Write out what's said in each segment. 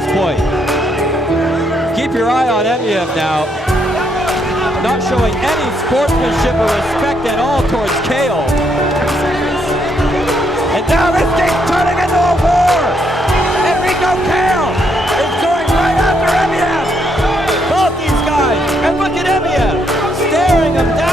this point. Keep your eye on Emiev now. Not showing any sportsmanship or respect at all towards Kehl. And now this thing's turning into a war! Enriko Kehl is going right after Emiev! Both these guys! And look at Emiev! Staring him down!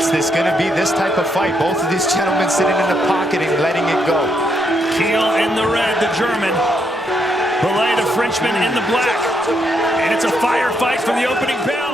Is this going to be this type of fight? Both of these gentlemen sitting in the pocket and letting it go. Kehl in the red, the German. Belay, the Frenchman, in the black. And it's a firefight for the opening bell.